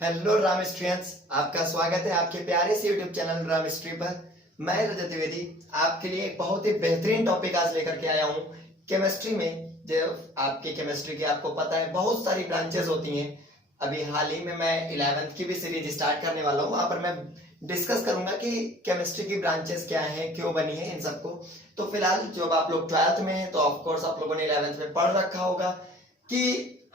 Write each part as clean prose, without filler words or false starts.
Hello रामिस्ट्रियंस, आपका स्वागत है आपके प्यारे से यूट्यूब चैनल रामिस्ट्री पर। मैं रजत द्विवेदी आपके लिए एक बहुत ही बेहतरीन टॉपिक आज लेकर के आया हूँ। केमिस्ट्री में जो आपकी केमिस्ट्री की आपको पता है बहुत सारी ब्रांचेस होती हैं। अभी हाल ही में मैं 11th की भी सीरीज स्टार्ट करने वाला हूँ। वहां पर मैं डिस्कस करूंगा कि केमिस्ट्री की ब्रांचेस क्या हैं, क्यों बनी है, इन सबको। तो फिलहाल जब आप लोग 12th में हैं तो ऑफकोर्स आप लोगों ने 11th में पढ़ रखा होगा कि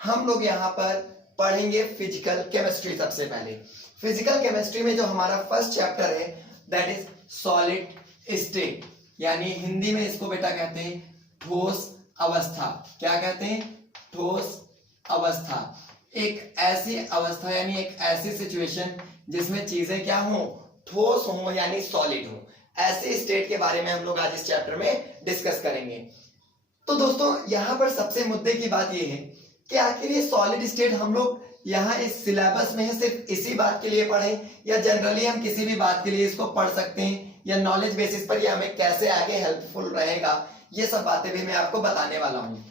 हम लोग यहाँ पर पढ़ेंगे फिजिकल केमिस्ट्री। सबसे पहले फिजिकल केमिस्ट्री में जो हमारा फर्स्ट चैप्टर है दैट इज सॉलिड स्टेट, यानी हिंदी में इसको बेटा कहते हैं ठोस अवस्था। क्या कहते हैं? ठोस अवस्था। एक ऐसी अवस्था यानी एक ऐसी सिचुएशन जिसमें चीजें क्या हो, ठोस हो यानी सॉलिड हो। ऐसे स्टेट के बारे में हम लोग आज इस चैप्टर में डिस्कस करेंगे। तो दोस्तों यहाँ पर सबसे मुद्दे की बात यह है कि आखिर ये सॉलिड स्टेट हम लोग यहाँ इस सिलेबस में है सिर्फ इसी बात के लिए पढ़ें, या जनरली हम किसी भी बात के लिए इसको पढ़ सकते हैं, या नॉलेज बेसिस पर ये हमें कैसे आगे हेल्पफुल रहेगा, ये सब बातें भी मैं आपको बताने वाला हूँ।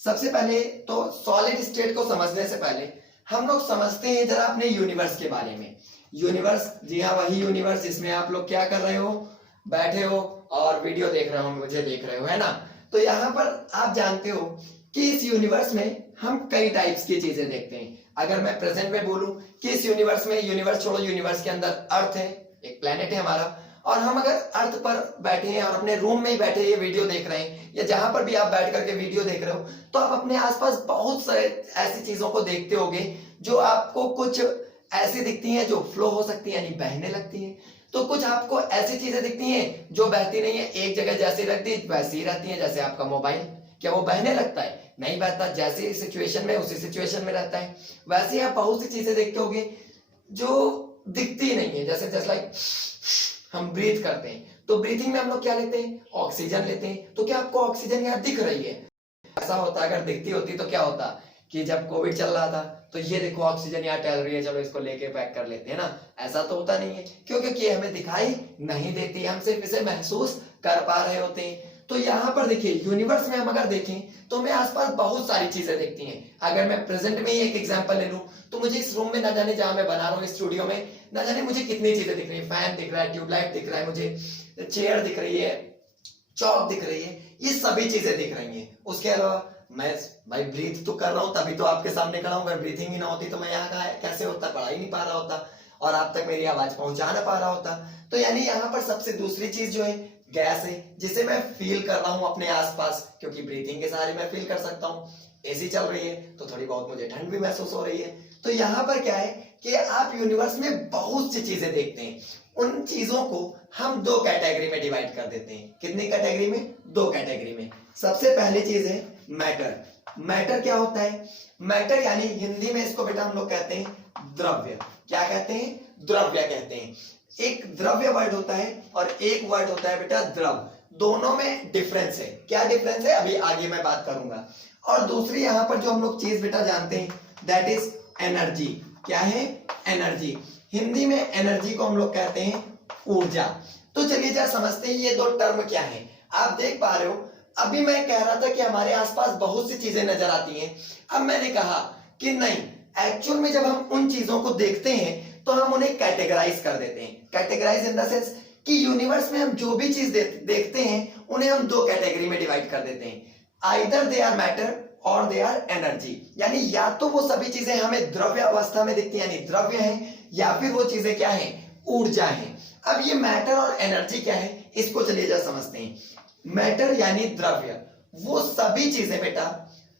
सबसे पहले तो सॉलिड स्टेट को समझने से पहले हम लोग समझते हैं जरा अपने यूनिवर्स के बारे में। यूनिवर्स, जी हाँ, वही यूनिवर्स जिसमें आप लोग क्या कर रहे हो, बैठे हो और वीडियो देख रहे हो, मुझे देख रहे हो, है ना। तो यहाँ पर आप जानते हो कि इस यूनिवर्स में हम कई टाइप्स की चीजें देखते हैं। अगर मैं प्रेजेंट में बोलूं कि इस यूनिवर्स में, यूनिवर्स छोड़ो, यूनिवर्स के अंदर अर्थ है, एक प्लेनेट है हमारा, और हम अगर अर्थ पर बैठे हैं और अपने रूम में ही बैठे ये वीडियो देख रहे हैं, या जहां पर भी आप बैठ करके वीडियो देख रहे हो, तो आप अपने आसपास बहुत सारे ऐसी चीजों को देखते होगे जो आपको कुछ ऐसी दिखती हैं जो फ्लो हो सकती है यानी बहने लगती है, तो कुछ आपको ऐसी चीजें दिखती हैं जो बहती नहीं है, एक जगह जैसी लगती है वैसी ही रहती है। जैसे आपका मोबाइल, क्या वो बहने लगता है? नहीं बहता, जैसी सिचुएशन में उसी सिचुएशन में रहता है। वैसे आप बहुत सी चीजें देखते होंगे जो दिखती नहीं है। जैसे जस्ट लाइक हम ब्रीथ करते हैं, तो ब्रीथिंग में हम लोग क्या लेते हैं? ऑक्सीजन लेते हैं। तो क्या आपको ऑक्सीजन यहाँ दिख रही है? ऐसा होता, अगर दिखती होती तो क्या होता कि जब कोविड चल रहा था तो ये देखो ऑक्सीजन यहाँ टहल रही है, चलो इसको लेके पैक कर लेते हैं ना। ऐसा तो होता नहीं है, क्योंकि ये हमें दिखाई नहीं देती, हम सिर्फ इसे महसूस कर पा रहे होते हैं। तो यहाँ पर देखिए यूनिवर्स में हम अगर देखें तो हमें आसपास बहुत सारी चीजें दिखती हैं। अगर मैं प्रेजेंट में ही एक एग्जांपल ले लूं तो मुझे इस रूम में, ना जाने जहां मैं बना रहा हूँ स्टूडियो में, ना जाने मुझे कितनी चीजें दिख रही है। फैन दिख रहा है, ट्यूबलाइट दिख रहा है, मुझे चेयर दिख रही है, चौक दिख रही है, ये सभी चीजें दिख रही हैं। उसके अलावा मैं भाई ब्रीथ तो कर रहा हूँ तभी तो आपके सामने खड़ा हूँ। अगर ब्रीथिंग ही ना होती तो मैं यहाँ कैसे होता, पढ़ा ही नहीं पा रहा होता और आप तक मेरी आवाज पहुंचा ना पा रहा होता। तो यानी यहाँ पर सबसे दूसरी चीज जो है गैस है, जिसे मैं फील कर रहा हूं अपने आसपास, क्योंकि ब्रीथिंग के सहारे मैं फील कर सकता हूं। एसी चल रही है तो थोड़ी बहुत मुझे ठंड भी महसूस हो रही है। तो यहाँ पर क्या है कि आप यूनिवर्स में बहुत सी चीजें देखते हैं। उन चीजों को हम दो कैटेगरी में डिवाइड कर देते हैं। कितनी कैटेगरी में? दो कैटेगरी में। सबसे पहली चीज है मैटर। मैटर क्या होता है? मैटर यानी हिंदी में इसको बेटा हम लोग कहते हैं द्रव्य। क्या कहते हैं? द्रव्य कहते हैं। एक द्रव्य वर्ड होता है और एक वर्ड होता है बेटा द्रव। दोनों में डिफरेंस है। क्या डिफरेंस है अभी आगे मैं बात करूंगा। और दूसरी यहां पर जो हम लोग चीज बेटा जानते हैं दैट इज एनर्जी। क्या है? एनर्जी। हिंदी में एनर्जी को हम लोग कहते हैं ऊर्जा। तो चलिए जरा समझते हैं ये दो टर्म क्या है। आप देख पा रहे हो, अभी मैं कह रहा था कि हमारे आसपास बहुत सी चीजें नजर आती हैं। अब मैंने कहा कि नहीं, एक्चुअल में जब हम उन चीजों को देखते हैं तो हम उन्हें कैटेगराइज कर देते हैं। कैटेगराइज इन द सेंस कि यूनिवर्स में हम जो भी चीज देखते हैं उन्हें हम दो कैटेगरी में डिवाइड कर देते हैं। आइदर दे आर मैटर और दे आर एनर्जी, यानी या तो वो सभी चीजें हमें द्रव्य अवस्था में दिखती हैं यानी द्रव्य है, या फिर वो चीजें क्या है? ऊर्जा है। अब ये मैटर और एनर्जी क्या है इसको चलिए जरा समझते हैं। मैटर यानी द्रव्य, वो सभी चीजें बेटा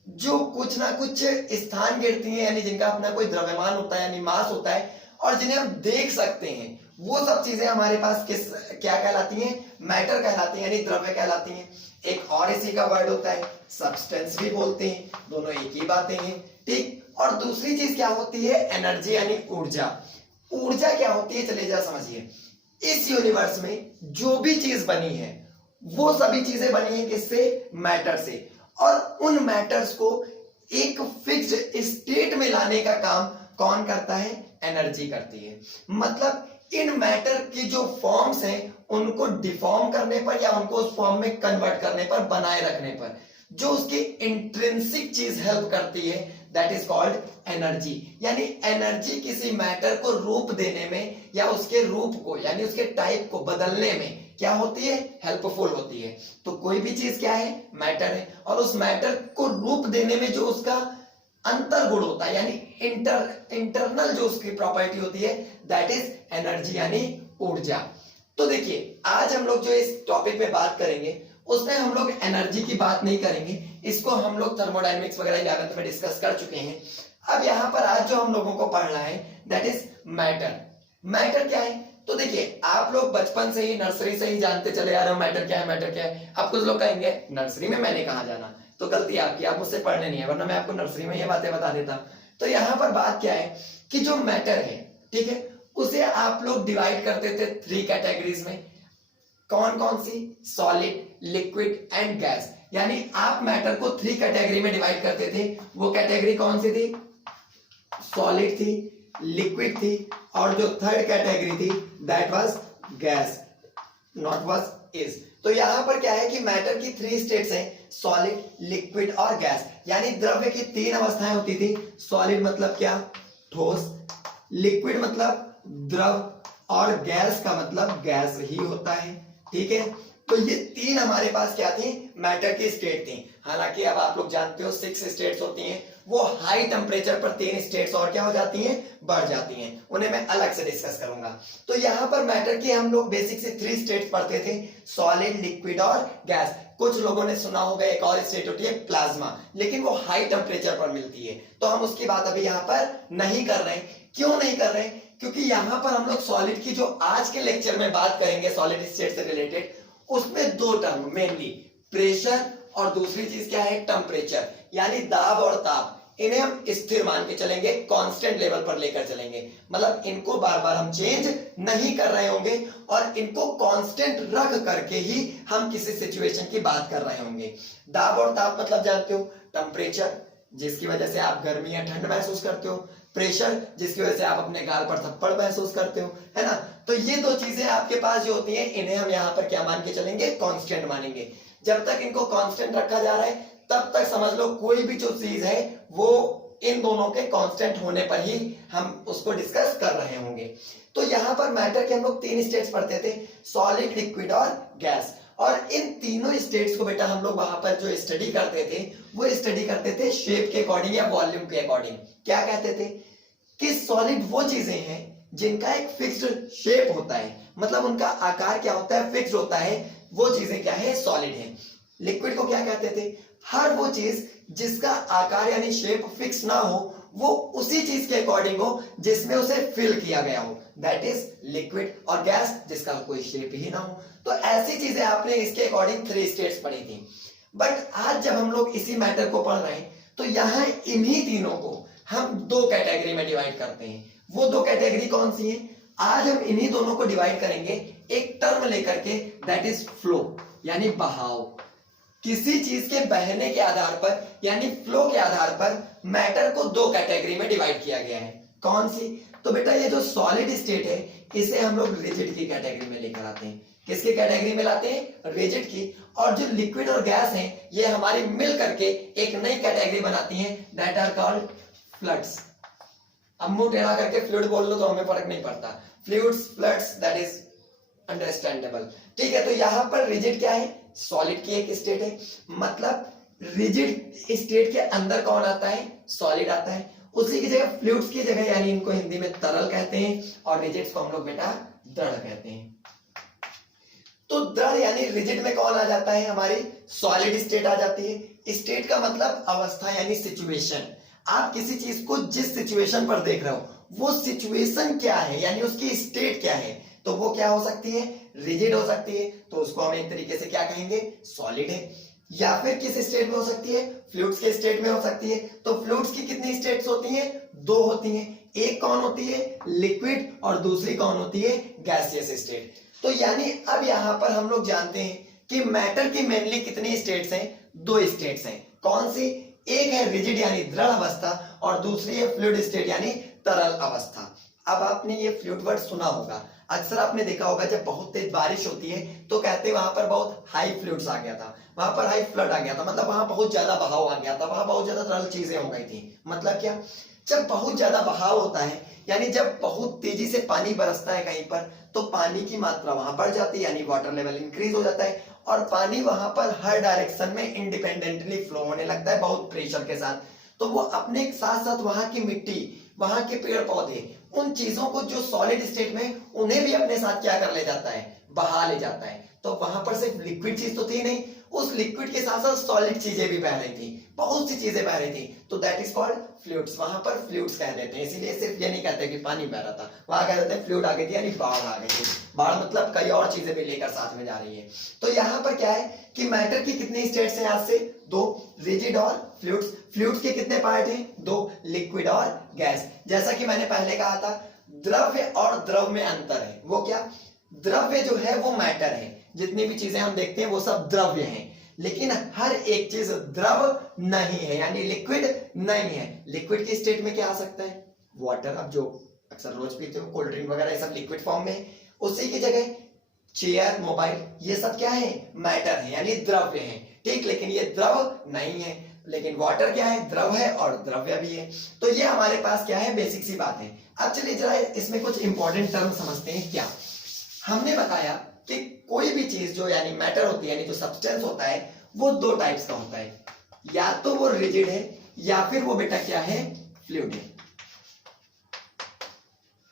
जो कुछ ना कुछ स्थान घेरती हैं, यानी जिनका अपना कोई द्रव्यमान होता है यानी मास होता है, और जिन्हें हम देख सकते हैं, वो सब चीजें हमारे पास क्या कहलाती हैं? मैटर कहलाती हैं यानी द्रव्य कहलाती हैं। एक और इसी का वर्ड होता है सब्सटेंस भी बोलते हैं, दोनों एक ही बातें हैं, ठीक। और दूसरी चीज क्या होती है? एनर्जी यानी ऊर्जा। ऊर्जा क्या होती है चलिए जरा समझिए। इस यूनिवर्स में जो भी चीज बनी है वो सभी चीजें बनी है किससे? मैटर से। और उन मैटर्स को एक फिक्स्ड स्टेट में लाने का काम कौन करता है? एनर्जी करती है। मतलब इन मैटर की जो फॉर्म्स हैं उनको डिफॉर्म करने पर या उनको उस फॉर्म में कन्वर्ट करने पर, बनाए रखने पर, जो उसकी इंट्रिंसिक चीज हेल्प करती है, दैट इज कॉल्ड एनर्जी। यानी एनर्जी किसी मैटर को रूप देने में या उसके रूप को यानी उसके टाइप को बदलने में क्या होती है, हेल्पफुल होती है। तो कोई भी चीज क्या है, मैटर है, और उस मैटर को रूप देने में जो उसका अंतर गुण होता है यानी इंटरनल जो उसकी प्रॉपर्टी होती है, दैट इज एनर्जी यानी ऊर्जा। तो देखिए आज हम लोग जो इस टॉपिक पे बात करेंगे उसमें हम लोग एनर्जी की बात नहीं करेंगे, इसको हम लोग थर्मोडायनेमिक्स वगैरह 11th में डिस्कस कर चुके हैं। अब यहाँ पर आज जो हम लोगों को पढ़ना है दैट इज मैटर। मैटर क्या है, तो देखिए आप लोग बचपन से ही नर्सरी से ही जानते चले आ रहे हो मैटर क्या है, मैटर क्या है। अब कुछ लोग कहेंगे नर्सरी में मैंने कहा जाना, तो गलती आपकी, आप मुझसे पढ़ने नहीं है, वरना मैं आपको नर्सरी में ये बातें बता देता। तो यहाँ पर बात क्या है कि जो मैटर है, ठीक है, उसे आप लोग डिवाइड करते थे 3 कैटेगरीज में। कौन कौन सी, सॉलिड, लिक्विड एंड गैस। यानी आप मैटर को 3 कैटेगरी में डिवाइड करते थे। वो कैटेगरी कौन सी थी, सॉलिड थी, लिक्विड थी, और जो थर्ड कैटेगरी थी that was gas, not was is. तो यहां पर क्या है कि मैटर की 3 स्टेट्स हैं, सॉलिड, लिक्विड और गैस। यानी द्रव्य की 3 अवस्थाएं होती थी। सॉलिड मतलब क्या, ठोस, लिक्विड मतलब द्रव, और गैस का मतलब गैस ही होता है, ठीक है। तो ये 3 हमारे पास क्या थी, मैटर की स्टेट थी। हालांकि अब आप लोग जानते हो 6 स्टेट्स होती हैं, वो हाई टेम्परेचर पर 3 स्टेट्स और क्या हो जाती हैं, बढ़ जाती हैं, उन्हें मैं अलग से डिस्कस करूंगा। तो यहां पर मैटर की हम लोग बेसिक से 3 स्टेट्स पढ़ते थे, सॉलिड, लिक्विड और गैस। कुछ लोगों ने सुना होगा एक और स्टेट होती है प्लाज्मा, लेकिन वो हाई टेम्परेचर पर मिलती है, तो हम उसकी बात अभी यहाँ पर नहीं कर रहे हैं। क्यों नहीं कर रहे हैं, क्योंकि यहां पर हम लोग सॉलिड की जो आज के लेक्चर में बात करेंगे सॉलिड स्टेट से रिलेटेड, उसमें 2 टर्म मेनली, प्रेशर और दूसरी चीज क्या है, टेम्परेचर, यानी दाब और ताप। इन्हें हम स्थिर मान के चलेंगे, कांस्टेंट लेवल पर लेकर चलेंगे, मतलब इनको बार बार हम चेंज नहीं कर रहे होंगे, और इनको कांस्टेंट रख करके ही हम किसी सिचुएशन की बात कर रहे होंगे। दाब और ताप मतलब जानते हो, टेम्परेचर जिसकी वजह से आप गर्मी या ठंड महसूस करते हो, प्रेशर जिसकी वजह से आप अपने गाल पर थप्पड़ महसूस करते हो, है ना। तो ये 2 चीजें आपके पास जो होती हैं, इन्हें हम यहाँ पर क्या मान के चलेंगे, कांस्टेंट मानेंगे। जब तक इनको कांस्टेंट रखा जा रहा है तब तक समझ लो कोई भी जो चीज है वो इन दोनों के कांस्टेंट होने पर ही हम उसको डिस्कस कर रहे होंगे। तो यहाँ पर मैटर के हम लोग 3 स्टेट्स पढ़ते थे, सॉलिड, लिक्विड और गैस। और इन तीनों स्टेट्स को बेटा हम लोग वहां पर जो स्टडी करते थे वो स्टडी करते थे शेप के अकॉर्डिंग या वॉल्यूम के अकॉर्डिंग। क्या कहते थे कि सॉलिड वो चीजें हैं जिनका एक फिक्स्ड शेप होता है, मतलब उनका आकार क्या होता है, फिक्स्ड होता है, वो चीजें क्या है, सॉलिड है। लिक्विड को क्या कहते थे, हर वो चीज जिसका आकार यानी शेप फिक्स ना हो, वो उसी चीज के अकॉर्डिंग हो जिसमें उसे फिल किया गया हो, दैट इज लिक्विड। और गैस जिसका कोई शेप ही ना हो। तो ऐसी चीजें आपने इसके अकॉर्डिंग 3 स्टेट्स पढ़ी थी। बट आज जब हम लोग इसी मैटर को पढ़ रहे हैं तो यहाँ इन्हीं तीनों को हम 2 कैटेगरी में डिवाइड करते हैं। वो 2 कैटेगरी कौन सी हैं, आज हम इन्हीं दोनों को डिवाइड करेंगे एक टर्म लेकर के, दैट इज फ्लो यानी बहाव। किसी चीज के बहने के आधार पर यानी फ्लो के आधार पर मैटर को 2 कैटेगरी में डिवाइड किया गया है। कौन सी, तो बेटा ये जो सॉलिड स्टेट है इसे हम लोग रिजिड की कैटेगरी में लेकर आते हैं। किसकी कैटेगरी में लाते हैं, रिजिड की। और जो लिक्विड और गैस हैं ये हमारी मिल करके एक नई कैटेगरी बनाती हैं, दैट आर कॉल्ड फ्लड्स। अब मुंह टेढ़ा करके फ्लूइड बोल लो तो हमें फर्क नहीं पड़ता, fluids, floods, that is understandable, ठीक है। तो यहां पर रिजिड क्या है, सॉलिड की एक स्टेट है, मतलब रिजिड स्टेट के अंदर कौन आता है, सॉलिड आता है। उसी की जगह फ्लूइड्स की जगह यानी इनको हिंदी में तरल कहते हैं, और रिजिड्स को हम लोग बेटा दृढ़ कहते हैं। तो दृढ़ यानी रिजिड में कौन आ जाता है, हमारी सॉलिड स्टेट आ जाती है। स्टेट का मतलब अवस्था यानी सिचुएशन। आप किसी चीज को जिस सिचुएशन पर देख रहे हो वो सिचुएशन क्या है यानी उसकी स्टेट क्या है, तो वो क्या हो सकती है, रिजिड हो सकती है। तो उसको हम एक तरीके से क्या कहेंगे, सॉलिड है। या फिर किस स्टेट में हो सकती है, फ्लूइड्स के स्टेट में हो सकती है। तो फ्लूइड्स की कितनी स्टेट्स होती हैं, 2 होती हैं। एक कौन होती है, लिक्विड, और दूसरी कौन होती है, गैसियस स्टेट। तो यानी अब यहां पर हम लोग जानते हैं कि मैटर की मेनली कितनी स्टेट्स हैं, 2 स्टेट्स हैं। कौन सी, एक है रिजिड यानी दृढ़ अवस्था, और दूसरी है फ्लूइड स्टेट यानी तरल अवस्था। अब आपने ये फ्लूइड वर्ड सुना होगा, अक्सर आपने देखा होगा जब बहुत तेज बारिश होती है तो कहते हैं वहां पर बहुत हाई फ्लूड्स आ गया था, वहां पर हाई फ्लड आ गया था, मतलब वहां बहुत ज्यादा बहाव आ गया था, वहां बहुत ज्यादा तरल चीजें हो गई थी। मतलब क्या, जब बहुत ज्यादा बहाव होता है यानी जब बहुत तेजी से पानी बरसता है कहीं पर तो पानी की मात्रा वहां बढ़ जाती है, यानी वाटर लेवल इंक्रीज हो जाता है और पानी वहां पर हर डायरेक्शन में इंडिपेंडेंटली फ्लो होने लगता है बहुत प्रेशर के साथ। तो वो अपने साथ साथ वहां की मिट्टी, वहां के पेड़ पौधे, उन चीजों को जो सॉलिड स्टेट में उन्हें भी अपने साथ क्या कर ले जाता है, बहा ले जाता है। तो वहां पर सिर्फ लिक्विड चीज तो थी नहीं, उस लिक्विड के साथ साथ सॉलिड चीजें भी बह रही थी, बहुत सी चीजें बह रही थी, तो दैट इज कॉल्ड फ्लूइड्स। वहां पर फ्लूइड्स कह देते हैं, इसीलिए सिर्फ ये नहीं कहते कि पानी बह रहा था, वहां कह देते हैं फ्लूइड आ गई थी यानी बाढ़ आ गई थी। बाढ़ मतलब कई और चीजें भी लेकर साथ में जा रही है। तो यहाँ पर क्या है कि मैटर की कितनी स्टेट्स हैं आज से, दो, रिजिड और फ्लूइड्स। फ्लूइड्स के कितने पार्ट हैं, दो, लिक्विड और गैस। जैसा कि मैंने पहले कहा था द्रव्य और द्रव में अंतर है। वो क्या, द्रव्य जो है वो मैटर है, जितनी भी चीजें हम देखते हैं वो सब द्रव्य हैं, लेकिन हर एक चीज द्रव नहीं है, यानी लिक्विड नहीं है। लिक्विड की स्टेट में क्या आ सकता है, वाटर, अब जो अक्सर रोज पीते हो कोल्ड ड्रिंक वगैरह, ये सब लिक्विड फॉर्म में है। उसी की जगह चेयर, मोबाइल, ये सब क्या है, मैटर है, यानी द्रव्य है, ठीक, लेकिन ये द्रव नहीं है। लेकिन वाटर क्या है, द्रव है और द्रव्य भी है। तो ये हमारे पास क्या है, बेसिक सी बात है। अब चलिए जरा इसमें कुछ इंपॉर्टेंट टर्म समझते हैं। क्या हमने बताया कि कोई भी चीज जो यानी मैटर होती है, यानी जो सब्सटेंस होता है, वो दो टाइप्स का होता है, या तो वो रिजिड है या फिर वो बेटा क्या है, फ्लूइड है।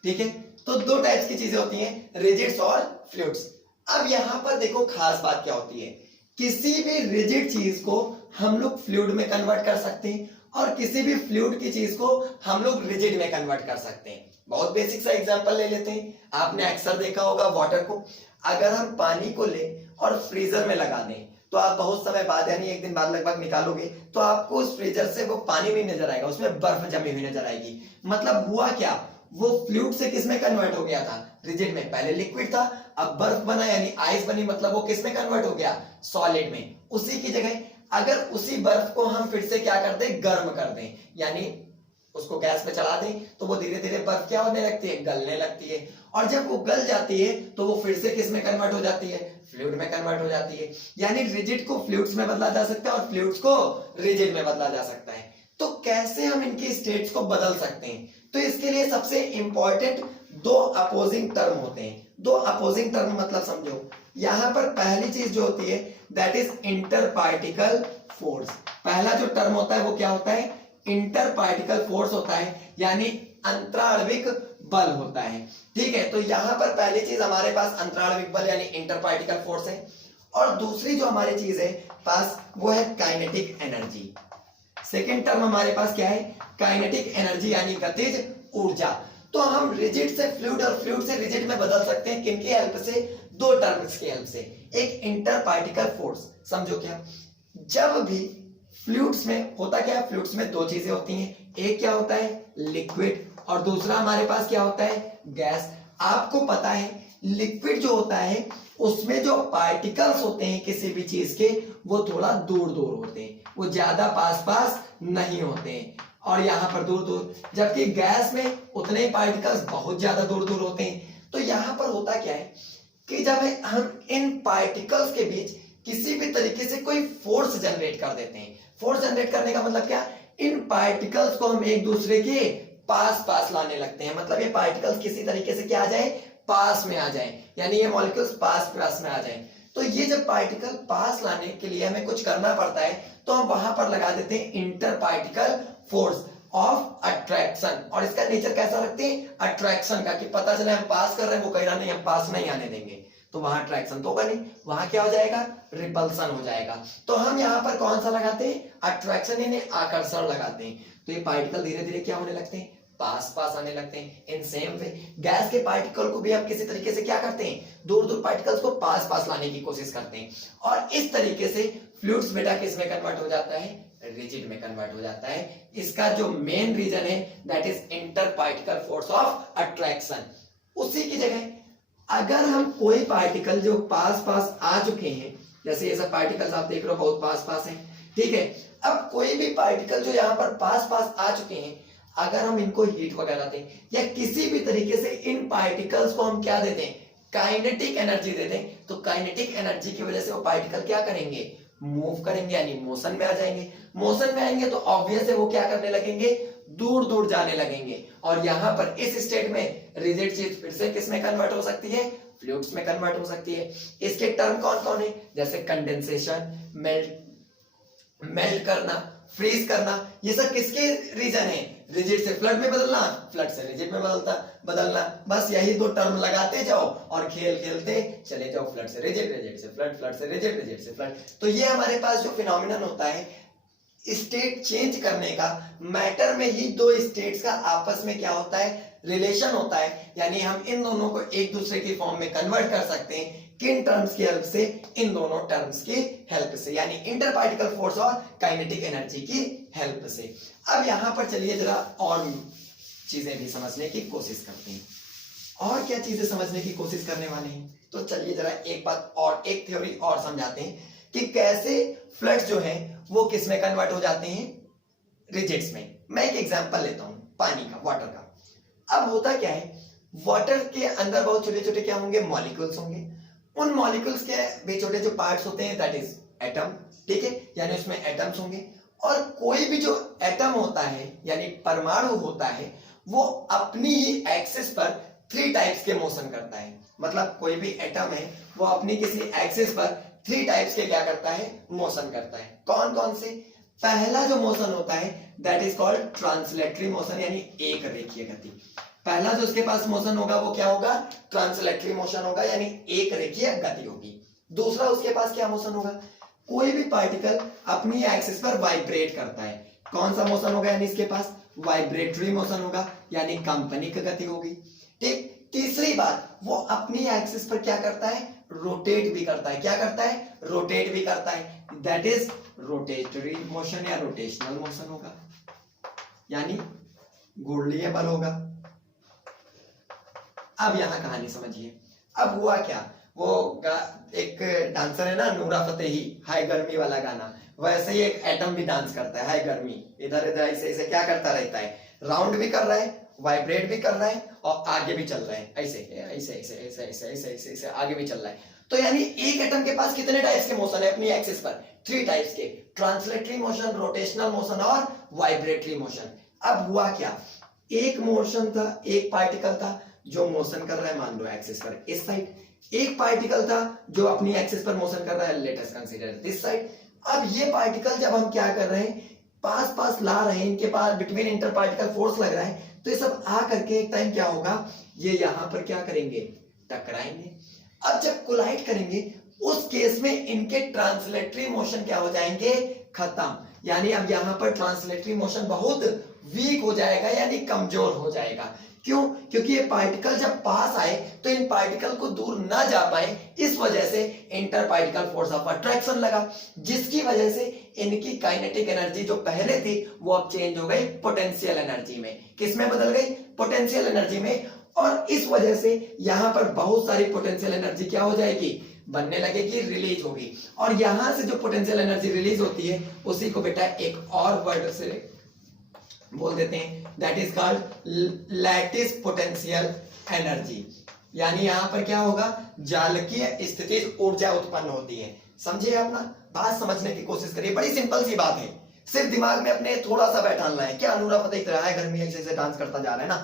ठीक है, तो दो टाइप्स की चीजें होती हैं, रिजिड्स और फ्लूइड्स। अब यहां पर देखो खास बात क्या होती है, किसी भी रिजिड चीज को हम लोग फ्लूइड में कन्वर्ट कर सकते हैं और किसी भी फ्लूइड की चीज को हम लोग रिजिड में कन्वर्ट कर सकते हैं। बहुत बेसिक सा एग्जांपल ले लेते हैं। आपने अक्सर देखा होगा वाटर को, अगर हम पानी को ले और फ्रीजर में लगा दें तो आप बहुत समय बाद यानी एक दिन बाद लगभग निकालोगे तो आपको उस फ्रीजर से वो पानी नहीं नजर आएगा, उसमें बर्फ जमी हुई नजर आएगी। मतलब हुआ क्या, वो फ्लूइड से किस में कन्वर्ट हो गया था, रिजिड में। पहले लिक्विड था, अब बर्फ बना यानी आइस बनी, मतलब वो किस में कन्वर्ट हो गया, सॉलिड में। उसी की जगह अगर उसी बर्फ को हम फिर से क्या कर दें, गर्म कर दें, यानी उसको गैस पे चला दें, तो वो धीरे धीरे बर्फ क्या होने लगती है, गलने लगती है। और जब वो गल जाती है तो वो फिर से किस में कन्वर्ट हो जाती है, फ्लूइड में कन्वर्ट हो जाती है। यानी रिजिड को फ्लूइड्स में बदला जा सकता है और फ्लूइड्स को रिजिड में बदला जा सकता है। तो कैसे हम इनकी स्टेट्स को बदल सकते हैं, तो इसके लिए सबसे इंपॉर्टेंट दो अपोजिंग टर्म होते हैं। दो अपोजिंग टर्म मतलब समझो, यहां पर पहली चीज जो होती है that is inter particle force. पहला जो टर्म होता है वो क्या होता है, इंटर पार्टिकल फोर्स होता है, यानी अंतराण्विक बल होता है। ठीक है, तो यहां पर पहली चीज हमारे पास अंतराण्विक बल यानी इंटर पार्टिकल फोर्स है, और दूसरी जो हमारी चीज है पास वो है काइनेटिक एनर्जी। सेकेंड टर्म हमारे पास क्या है, काइनेटिक एनर्जी यानी गतिज ऊर्जा। तो हम रिजिड से फ्लूइड और फ्लूइड से रिजिड में बदल सकते हैं, किनकी हेल्प से, दो टर्म्स की हेल्प से। एक इंटर पार्टिकल फोर्स, समझो क्या, जब भी फ्लूइड्स में होता क्या है, फ्लूइड्स में दो चीजें होती हैं, एक क्या होता है लिक्विड और दूसरा हमारे पास क्या होता है गैस। आपको पता है लिक्विड जो होता है उसमें जो पार्टिकल्स होते हैं किसी भी चीज के वो थोड़ा दूर दूर होते हैं, वो ज्यादा पास पास नहीं होते हैं, और यहां पर दूर दूर, जबकि गैस में उतने ही पार्टिकल्स बहुत ज्यादा दूर दूर होते हैं। तो यहां पर होता क्या है कि जब हम इन पार्टिकल्स के बीच किसी भी तरीके से कोई फोर्स जनरेट कर देते हैं, फोर्स जनरेट करने का मतलब क्या, इन पार्टिकल्स को हम एक दूसरे के पास पास लाने लगते हैं, मतलब ये पार्टिकल्स किसी तरीके से क्या आ जाए, पास में आ जाए, यानी ये मॉलिक्यूल्स पास पास में आ जाए। तो ये जब पार्टिकल पास लाने के लिए हमें कुछ करना पड़ता है तो हम वहां पर लगा देते हैं inter particle force of attraction, और इसका नेचर कैसा रखते हैं, अट्रैक्शन का, कि पता चले हम पास कर रहे हैं, वो कह रहा नहीं हम पास नहीं आने देंगे, तो वहां अट्रैक्शन तो होगा नहीं, वहां क्या हो जाएगा, रिपल्सन हो जाएगा। तो हम यहाँ पर कौन सा लगाते हैं, अट्रैक्शन यानी आकर्षण लगाते हैं। तो ये पार्टिकल धीरे धीरे क्या होने लगते हैं, पास पास आने लगते हैं। इन सेम वे गैस के पार्टिकल को भी हम किसी तरीके से क्या करते हैं, दूर दूर पार्टिकल्स को पास पास लाने की कोशिश करते हैं, और इस तरीके से फ्लूइड्स बेटा किस में कन्वर्ट हो जाता है, रिजिड में कन्वर्ट हो जाता है। इसका जो मेन रीजन है that is inter particle force of attraction. उसी की जगह अगर हम कोई पार्टिकल जो पास पास आ चुके हैं, जैसे ये सब पार्टिकल्स आप देख रहे हो बहुत पास पास हैं, ठीक है, अब कोई भी पार्टिकल जो यहाँ पर पास पास आ चुके हैं, अगर हम इनको हीट वगैरह दें या किसी भी तरीके से इन पार्टिकल्स को हम क्या देते हैं, काइनेटिक एनर्जी दे दें, तो काइनेटिक एनर्जी की वजह से वो पार्टिकल क्या करेंगे, मूव करेंगे, यानी मोशन में आ जाएंगे। मोशन में आएंगे तो ऑब्वियस है वो क्या करने लगेंगे, दूर दूर जाने लगेंगे। और यहां पर इस स्टेट में रिजिड चीज फिर से किस में कन्वर्ट हो सकती है, फ्लूइड्स में कन्वर्ट हो सकती है। इसके टर्म कौन कौन है, जैसे कंडेंसेशन, मेल्ट करना, फ्रीज करना, ये सब किसके रीजन है, रिजिड से फ्लड में बदलना, फ्लड से रिजिड में बदलना। बस यही दो टर्म लगाते जाओ और खेल खेलते चले जाओ, फ्लड से रिजिड, रिजिड से फ्लड, फ्लड से रिजिड, रिजिड से फ्लड। तो ये हमारे पास जो फिनोमिनन होता है स्टेट चेंज करने का, मैटर में ही दो स्टेट्स का आपस में क्या होता है, रिलेशन होता है, यानी हम इन दोनों को एक दूसरे की फॉर्म में कन्वर्ट कर सकते हैं। किन टर्म्स की हेल्प से, इन दोनों टर्म्स की हेल्प से, यानी इंटर पार्टिकल फोर्स और काइनेटिक एनर्जी की हेल्प से। अब यहां पर चलिए जरा और चीजें भी समझने की कोशिश करते हैं। और क्या चीजें समझने की कोशिश करने वाले हैं, तो चलिए जरा एक बात और, एक थ्योरी और समझाते हैं कि कैसे फ्लड्स जो है वो किस में कन्वर्ट हो जाते हैं, रिजिड्स में। मैं एक एग्जांपल लेता हूं पानी का, वाटर का। अब होता क्या है, वाटर के अंदर बहुत छोटे छोटे क्या होंगे, मॉलिक्यूल्स होंगे। उन मॉलिक्यूल्स के भी छोटे जो पार्ट्स होते हैं दैट इज एटम, ठीक है, यानी उसमें एटम्स होंगे। और कोई भी जो एटम होता है यानी परमाणु होता है, वो अपनी ही एक्सिस पर 3 टाइप्स के मोशन करता है। मतलब कोई भी एटम है वो अपनी किसी एक्सिस पर 3 टाइप्स के क्या करता है, मोशन करता है। कौन कौन से, पहला जो मोशन होता है that is called translatory motion, यानी एक रेखीय गति। पहला जो उसके पास मोशन होगा वो क्या होगा, ट्रांसलेटरी मोशन होगा, यानी एक रेखीय गति होगी। दूसरा उसके पास क्या मोशन होगा, कोई भी पार्टिकल अपनी एक्सिस पर वाइब्रेट करता है। कौन सा मोशन होगा, यानी इसके पास वाइब्रेटरी मोशन होगा, यानी कंपनिक गति होगी। ठीक, तीसरी बात, वो अपनी एक्सिस पर क्या करता है, रोटेट भी करता है। क्या करता है, रोटेट भी करता है, दैट इज रोटेटरी मोशन या रोटेशनल मोशन होगा, यानी गोलीय बल होगा। अब यहां कहानी समझिए। अब हुआ क्या, वो एक डांसर है ना नूरा फतेही, हाय गर्मी वाला गाना, वैसे ही एक एटम भी डांस करता है, हाय गर्मी, इधर इधर ऐसे ऐसे क्या करता रहता है, राउंड भी कर रहा है, वाइब्रेट भी कर रहा है और आगे भी चल रहा है, ऐसे ऐसे ऐसे ऐसे ऐसे ऐसे ऐसे ऐसे आगे भी चल रहा है। तो यानी एक एटम के पास कितने टाइप्स के मोशन है अपनी एक्सिस पर, 3 टाइप्स के, ट्रांसलेटरी मोशन, रोटेशनल मोशन और वाइब्रेटरी मोशन। अब हुआ क्या, एक मोशन था, एक पार्टिकल था जो मोशन कर रहा है मान लो एक्सिस पर इस साइड, एक पार्टिकल था जो अपनी एक्सिस पर मोशन कर रहा है, let us consider this side. अब ये पार्टिकल जब हम क्या कर रहे हैं, पास पास ला रहे हैं, इनके पास बिटवीन इंटर पार्टिकल फोर्स लग रहा है, तो ये सब आ करके एक टाइम क्या होगा, ये यहां पर क्या करेंगे, टकराएंगे। अब जब कोलाइड करेंगे उस केस में इनके ट्रांसलेटरी मोशन क्या हो जाएंगे, खत्म। यानी अब यहां पर ट्रांसलेटरी मोशन बहुत वीक हो जाएगा, यानी कमजोर हो जाएगा। क्यों, क्योंकि ये पार्टिकल जब पास आए तो इन पार्टिकल को दूर ना जा पाए, इस वजह से inter particle force of attraction लगा, जिसकी वजह से इनकी काइनेटिक एनर्जी जो पहले थी वो अब चेंज हो गई पोटेंशियल एनर्जी में। किस में बदल गई, पोटेंशियल एनर्जी में। और इस वजह से यहां पर बहुत सारी पोटेंशियल एनर्जी क्या हो जाएगी, बनने लगेगी, रिलीज होगी। और यहां से जो पोटेंशियल एनर्जी रिलीज होती है उसी को बेटा एक और वर्ड से बोल देते हैं, that is called lattice potential energy. यानी यहां पर क्या होगा, जालकीय स्थितिज ऊर्जा उत्पन्न होती है। समझिए अपना बात समझने की कोशिश करिए, बड़ी सिंपल सी बात है, सिर्फ दिमाग में अपने थोड़ा सा बैठाना है। क्या नूरा फतेही तरह है घर में ऐसे डांस करता जा रहा है ना,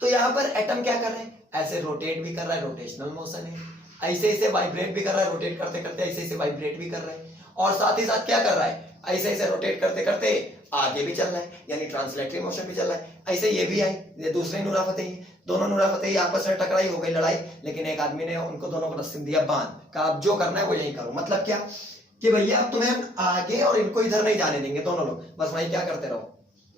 तो यहाँ पर एटम क्या कर रहे हैं, ऐसे रोटेट भी कर रहा है, रोटेशनल मोशन है, ऐसे ऐसे वाइब्रेट भी कर रहा है, रोटेट करते करते ऐसे ऐसे वाइब्रेट भी कर रहा है, और साथ ही साथ क्या कर रहा है, ऐसे ऐसे रोटेट करते करते आगे भी चल रहा है, यानी ट्रांसलेटरी मोशन भी चल रहा है। ऐसे ये भी आई, ये दूसरे नूरा फतेही, दोनों नूरा फतेही आपस में टकराई, हो गई लड़ाई, लेकिन एक आदमी ने उनको दोनों को रस्सी दिया बांध, कहा अब जो करना है वो यही करो। मतलब क्या कि भैया अब तुम्हें हम आगे और इनको इधर नहीं जाने देंगे, दोनों लोग बस वही क्या करते रहो,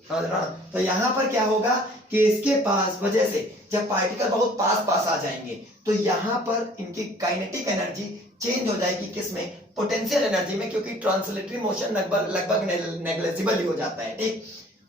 समझ रहा ना। तो यहां पर क्या होगा कि इसके पास वजह से जब पार्टिकल बहुत पास पास आ जाएंगे तो यहां पर इनकी काइनेटिक एनर्जी चेंज हो जाएगी, किसमें, पोटेंशियल एनर्जी में, क्योंकि ट्रांसलेटरी मोशन लगभग नेग्लिजिबल ही हो जाता है, ठीक।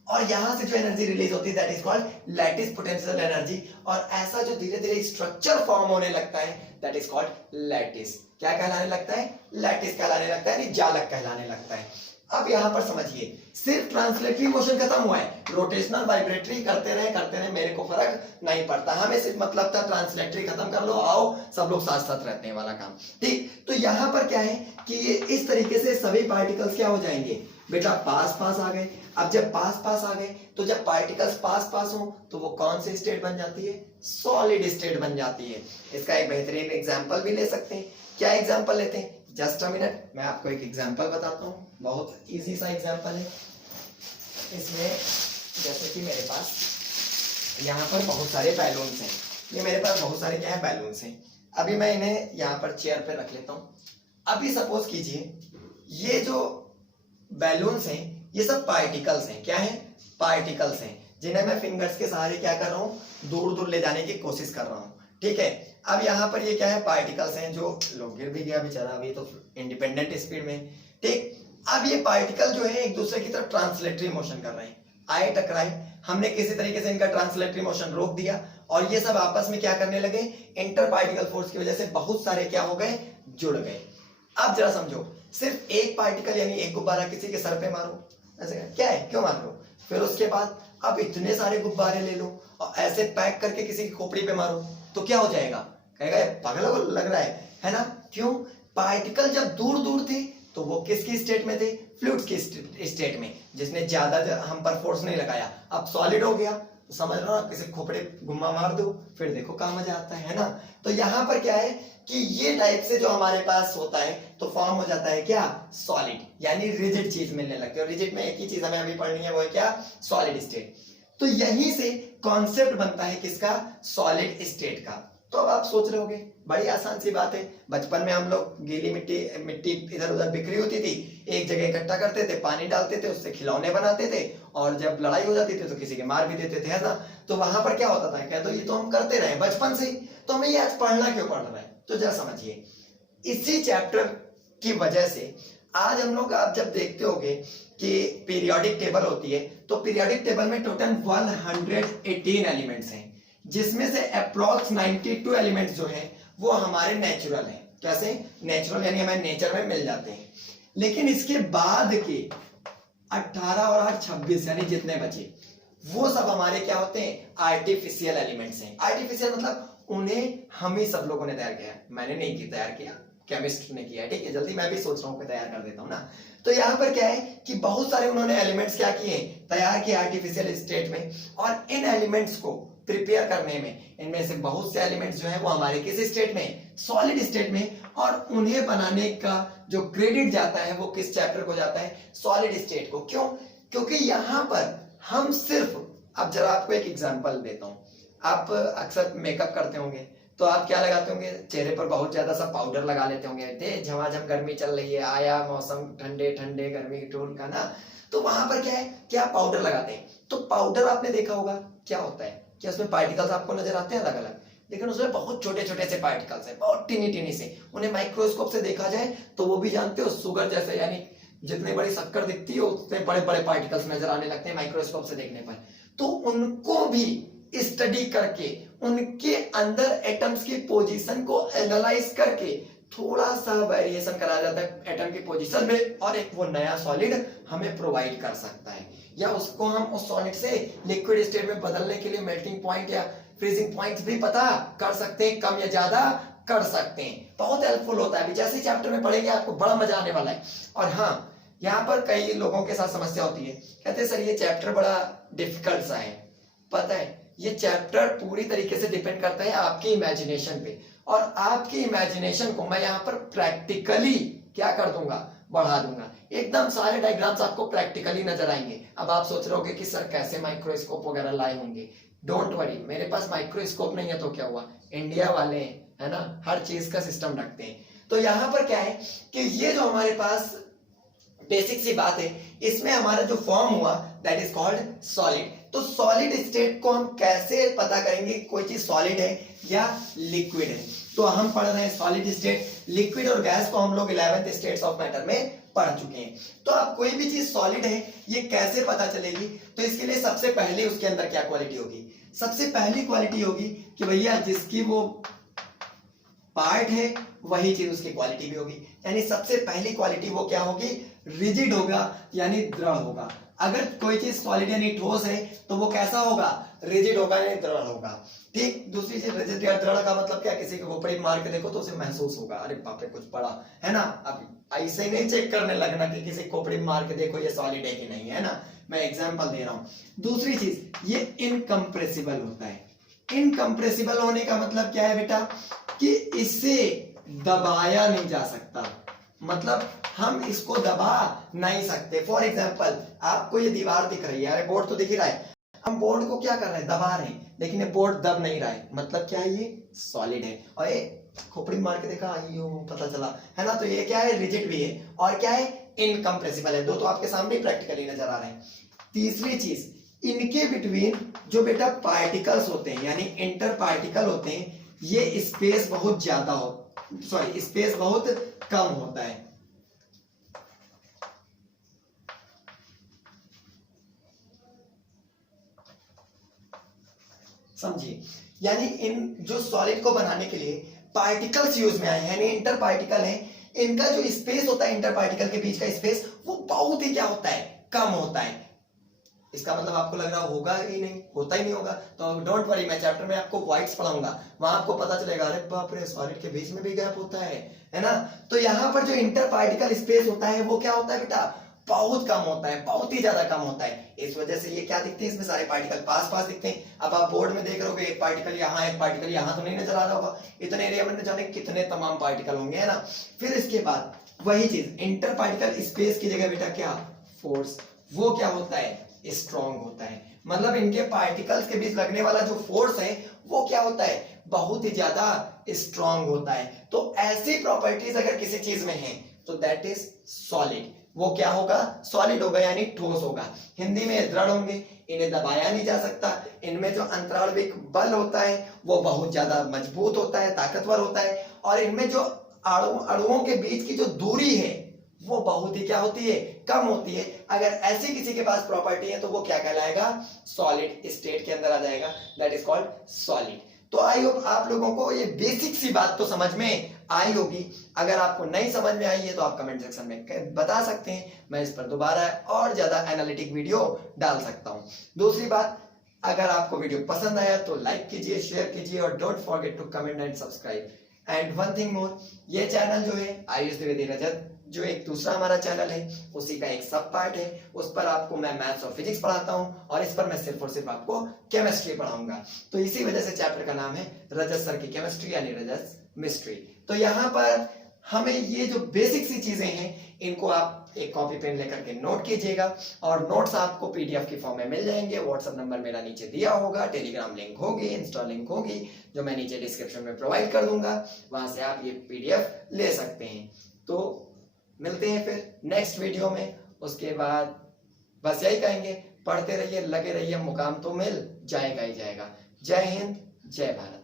और यहां से जो एनर्जी रिलीज होती है that is called lattice potential energy. और ऐसा जो धीरे धीरे स्ट्रक्चर फॉर्म होने लगता है दैट इज कॉल्ड लैटिस। क्या कहलाने लगता है, लैटिस कहलाने लगता है, यानी जालक कहलाने लगता है। अब यहां पर समझिए, सिर्फ ट्रांसलेटरी मोशन खत्म हुआ है, रोटेशनल वाइब्रेटरी करते रहे मेरे को फर्क नहीं पड़ता, हमें सिर्फ मतलब था ट्रांसलेटरी खत्म कर लो, आओ सब लोग साथ साथ रहते हैं वाला काम। ठीक, तो यहां पर क्या है कि ये इस तरीके से सभी पार्टिकल्स क्या हो जाएंगे बेटा, पास पास आ गए। अब जब पास पास आ गए तो जब पार्टिकल्स पास पास हो तो वो कौन सी स्टेट बन जाती है, सॉलिड स्टेट बन जाती है। इसका एक बेहतरीन एग्जांपल भी ले सकते हैं। क्या एग्जांपल लेते हैं, जस्ट अ मिनट, मैं आपको एक एग्जांपल बताता हूँ, बहुत इजी सा एग्जांपल है। इसमें जैसे कि मेरे पास यहाँ पर बहुत सारे बैलून्स हैं, ये मेरे पास बहुत सारे क्या है बैलून्स हैं। अभी मैं इन्हें यहाँ पर चेयर पे रख लेता हूँ। अभी सपोज कीजिए ये जो बैलून्स हैं ये सब पार्टिकल्स हैं, क्या है, पार्टिकल्स हैं, जिन्हें मैं फिंगर्स के सहारे क्या कर रहा हूँ, दूर दूर ले जाने की कोशिश कर रहा हूँ। ठीक है, अब यहाँ पर ये क्या है, पार्टिकल्स हैं, जो लोग गिर भी गया बेचारा, अभी तो इंडिपेंडेंट स्पीड में। ठीक, अब ये पार्टिकल जो है एक दूसरे की तरफ ट्रांसलेटरी मोशन कर रहे हैं, आए टकराए, हमने किसी तरीके से इनका ट्रांसलेटरी मोशन रोक दिया और ये सब आपस में क्या करने लगे, इंटर पार्टिकल फोर्स की वजह से बहुत सारे क्या हो गए, जुड़ गए। अब जरा समझो, सिर्फ एक पार्टिकल यानी एक गुब्बारा किसी के सर पे मारो, ऐसे क्या है, क्यों मार रहे हो, फिर उसके बाद अब इतने सारे गुब्बारे ले लो और ऐसे पैक करके किसी की खोपड़ी पे मारो तो क्या हो जाएगा, कहेगा पागल लग रहा है ना। क्यों, पार्टिकल जब दूर दूर थे तो वो किसकी स्टेट में थे, फ्लूइड की स्टेट में, जिसने ज्यादा हम पर फोर्स नहीं लगाया। अब सॉलिड हो गया तो समझ रहे हो ना, किसी खोपड़े गुम्मा मार दो, फिर देखो कहाँ मजा आता है ना। तो यहाँ पर क्या है कि ये टाइप से जो हमारे पास होता है तो फॉर्म हो जाता है क्या, सॉलिड, यानी रिजिड चीज मिलने लगती है। और रिजिड में एक ही चीज हमें अभी पढ़नी है, वो है क्या, सॉलिड स्टेट। तो यहीं से कॉन्सेप्ट बनता है किसका, सॉलिड स्टेट का। तो अब आप सोच रहे होगे बड़ी आसान सी बात है, बचपन में हम लोग गीली मिट्टी इधर उधर बिखरी होती थी, एक जगह इकट्ठा करते थे, पानी डालते थे, उससे खिलौने बनाते थे, और जब लड़ाई हो जाती थी तो किसी के मार भी देते थे, है ना। तो वहां पर क्या होता था, क्या तो ये तो हम करते रहे बचपन से ही, तो हमें ये आज पढ़ना क्यों पड़ रहा है। तो जरा समझिए, इसी चैप्टर की वजह से आज हम लोग, आप जब देखते होगे कि पीरियोडिक टेबल होती है, तो पीरियोडिक टेबल में टोटल 118 एलिमेंट्स हैं, जिसमें से अप्रॉक्स 92 एलिमेंट्स जो हैं वो हमारे नेचुरल हैं। कैसे, नेचुरल यानी हमें नेचर में मिल जाते हैं। लेकिन इसके बाद के 18 और 8 26 यानी जितने बचे वो सब हमारे क्या होते हैं, आर्टिफिशियल एलिमेंट्स हैं। आर्टिफिशियल मतलब उन्हें हम ही सब लोगों ने तैयार किया, मैंने नहीं तैयार किया, केमिस्ट ने किया। ठीक है, जल्दी मैं भी सोच रहा हूँ कि तैयार कर देता हूँ ना। तो यहाँ पर क्या है कि बहुत सारे उन्होंने एलिमेंट्स क्या किए, तैयार किए आर्टिफिशियल स्टेट में, और इन एलिमेंट्स को प्रिपेयर करने में इनमें से बहुत से एलिमेंट्स जो है वो हमारे किस स्टेट में, सॉलिड स्टेट में, और उन्हें बनाने का जो क्रेडिट जाता है वो किस चैप्टर को जाता है, सॉलिड स्टेट को। क्यों, क्योंकि यहाँ पर हम सिर्फ, अब जरा आपको एक एग्जांपल देता हूँ, आप अक्सर मेकअप करते होंगे तो आप क्या लगाते होंगे, चेहरे पर बहुत ज्यादा सा पाउडर लगा लेते होंगे, झमाझम गर्मी चल रही है, आया मौसम ठंडे ठंडे गर्मी की टोन का ना, तो वहां पर क्या है, क्या पाउडर लगाते हैं। तो पाउडर आपने देखा होगा क्या होता है, क्या उसमें पार्टिकल्स आपको नजर आते हैं अलग अलग, लेकिन उसमें बहुत छोटे छोटे से पार्टिकल्स हैं, बहुत टिनी टिनी से। उन्हें माइक्रोस्कोप से देखा जाए तो वो भी जानते हो शुगर जैसे, यानी जितनी बड़ी शक्कर दिखती है उतने बड़े बड़े पार्टिकल्स नजर आने लगते हैं माइक्रोस्कोप से देखने पर। तो उनको भी स्टडी करके उनके अंदर एटम्स की पोजीशन को एनालाइज करके थोड़ा सा वेरिएशन करा जाता है एटम की पोजीशन में, और एक वो नया सॉलिड हमें प्रोवाइड कर सकता है, या उसको हम उस सॉलिड से लिक्विड स्टेट में बदलने के लिए मेल्टिंग पॉइंट या फ्रीजिंग पॉइंट्स भी पता कर सकते हैं, कम या ज्यादा कर सकते हैं। बहुत हेल्पफुल होता है, जैसे चैप्टर में पढ़ेंगे आपको बड़ा मजा आने वाला है। और हाँ, यहाँ पर कई लोगों के साथ समस्या होती है, कहते हैं सर ये चैप्टर बड़ा डिफिकल्ट सा है। पता है, ये चैप्टर पूरी तरीके से डिपेंड करता है आपकी इमेजिनेशन पे, और आपकी इमेजिनेशन को मैं यहाँ पर प्रैक्टिकली क्या कर दूंगा, बढ़ा दूंगा। एकदम सारे डायग्राम्स आपको प्रैक्टिकली नजर आएंगे। अब आप सोच रहे होगे कि सर कैसे माइक्रोस्कोप वगैरह लाए होंगे, डोंट वरी, मेरे पास माइक्रोस्कोप नहीं है तो क्या हुआ, इंडिया वाले है ना, हर चीज का सिस्टम रखते हैं। तो यहाँ पर क्या है कि ये जो हमारे पास बेसिक सी बात है, इसमें हमारा जो फॉर्म हुआ दैट इज कॉल्ड सॉलिड। तो सॉलिड स्टेट को हम कैसे पता करेंगे कोई चीज सॉलिड है या लिक्विड है। तो हम पढ़ रहे हैं सॉलिड स्टेट, लिक्विड और गैस को हम लोग 11th स्टेट्स ऑफ मैटर में पढ़ चुके हैं। तो अब कोई भी चीज सॉलिड है ये कैसे पता चलेगी, तो इसके लिए सबसे पहले उसके अंदर क्या क्वालिटी होगी, सबसे पहली क्वालिटी होगी कि भैया जिसकी वो पार्ट है वही चीज उसकी क्वालिटी भी होगी। यानी सबसे पहली क्वालिटी वो क्या होगी, रिजिड होगा यानी दृढ़ होगा। अगर कोई चीज सॉलिड यानी ठोस है तो वो कैसा होगा, रिजिड होगा यानी दृढ़ होगा। ठीक, दूसरी चीज रिजिड या दृढ़ का मतलब क्या, किसी को खोपड़ी मार के देखो तो उसे महसूस होगा, अरे बाप रे कुछ पड़ा है ना। अब ऐसे नहीं चेक करने लगना कि किसी खोपड़ी मार के देखो ये सॉलिड है कि नहीं, है ना, मैं एग्जांपल दे रहा हूं। दूसरी चीज ये इनकम्प्रेसिबल होता है। इनकम्प्रेसिबल होने का मतलब क्या है बेटा, कि इसे दबाया नहीं जा सकता, मतलब हम इसको दबा नहीं सकते। फॉर एग्जाम्पल आपको ये दीवार दिख रही है, अरे बोर्ड तो दिख ही रहा है, हम बोर्ड को क्या कर रहे हैं, दबा रहे हैं, लेकिन ये बोर्ड दब नहीं रहा है, मतलब क्या है, ये सॉलिड है। और ये खोपड़ी मार के देखा, यो पता चला, है ना, तो ये क्या है, रिजिड भी है और क्या है, इनकम्प्रेसिबल है। दो तो आपके सामने प्रैक्टिकली नजर आ रहे हैं। तीसरी चीज, इनके बिटवीन जो बेटा पार्टिकल्स होते हैं यानी इंटर पार्टिकल होते हैं, ये स्पेस बहुत ज्यादा हो, सॉरी स्पेस बहुत कम होता है। समझिए, यानी इन जो सॉलिड को बनाने के लिए पार्टिकल्स यूज में आए हैं, यानी इंटर पार्टिकल है, इनका जो स्पेस होता है इंटर पार्टिकल के बीच का स्पेस, वो बहुत ही क्या होता है, कम होता है। इसका मतलब आपको लग रहा होगा ही नहीं, होता ही नहीं होगा, तो डोंट वरी, मैं चैप्टर में आपको वॉइड्स पढ़ाऊंगा, वहां आपको पता चलेगा, अरे बाप रे सॉलिड के बीच में भी गैप होता है ना। तो यहाँ पर जो इंटर पार्टिकल स्पेस होता है वो क्या होता है बेटा, बहुत कम होता है, बहुत ही ज्यादा कम होता है। इस वजह से ये क्या दिखते हैं, इसमें सारे पार्टिकल पास पास दिखते हैं। अब आप बोर्ड में देख रहे हो एक पार्टिकल यहाँ, एक पार्टिकल यहाँ, तो नहीं नजर आ रहा होगा, इतने एरिया में न जाने कितने तमाम पार्टिकल होंगे, है ना। फिर इसके बाद वही चीज, इंटर पार्टिकल स्पेस की जगह बेटा क्या, फोर्स, वो क्या होता है, स्ट्रॉन्ग होता है। मतलब इनके पार्टिकल्स के बीच लगने वाला जो फोर्स है वो क्या होता है, बहुत ही ज्यादा स्ट्रॉन्ग होता है। तो ऐसी प्रॉपर्टीज अगर किसी चीज में है तो दैट इज सॉलिड। वो क्या होगा, सॉलिड होगा यानी ठोस होगा। हिंदी में दृढ़ होंगे, इन्हें दबाया नहीं जा सकता। इनमें जो अंतराणविक बल होता है वो बहुत ज्यादा मजबूत होता है, ताकतवर होता है। और इनमें जो अणुओं के बीच की जो दूरी है वो बहुत ही क्या होती है, कम होती है। अगर ऐसी किसी के पास प्रॉपर्टी है तो वो क्या कहलाएगा, सॉलिड स्टेट के अंदर आ जाएगा, दैट इज कॉल्ड सॉलिड। तो आई होप आप लोगों को ये बेसिक सी बात तो समझ में आई होगी। अगर आपको नहीं समझ में आई है तो आप कमेंट सेक्शन में बता सकते हैं, मैं इस पर दोबारा और ज्यादा एनालिटिक वीडियो डाल सकता हूं। दूसरी बात, अगर आपको वीडियो पसंद आया तो लाइक कीजिए, शेयर कीजिए और don't forget to comment and subscribe. And one thing more, ये चैनल जो है आयुष द्विवेदी रजत, जो एक दूसरा हमारा चैनल है उसी का एक सब पार्ट है, उस पर आपको मैं मैथ्स और फिजिक्स पढ़ाता हूं और इस पर मैं सिर्फ और सिर्फ आपको केमिस्ट्री पढ़ाऊंगा। तो इसी वजह से चैप्टर का नाम है रजत सर की केमिस्ट्री यानी रजत मिस्ट्री। तो यहाँ पर हमें ये जो बेसिक सी चीजें हैं इनको आप एक कॉपी पेन लेकर के नोट कीजिएगा और नोट्स आपको पीडीएफ की फॉर्म में मिल जाएंगे। व्हाट्सएप नंबर मेरा नीचे दिया होगा, टेलीग्राम लिंक होगी, इंस्टा लिंक होगी जो मैं नीचे डिस्क्रिप्शन में प्रोवाइड कर दूंगा, वहां से आप ये पीडीएफ ले सकते हैं। तो मिलते हैं फिर नेक्स्ट वीडियो में। उसके बाद बस यही कहेंगे, पढ़ते रहिए, लगे रहिए, मुकाम तो मिल जाएगा ही जाएगा। जय हिंद, जय भारत।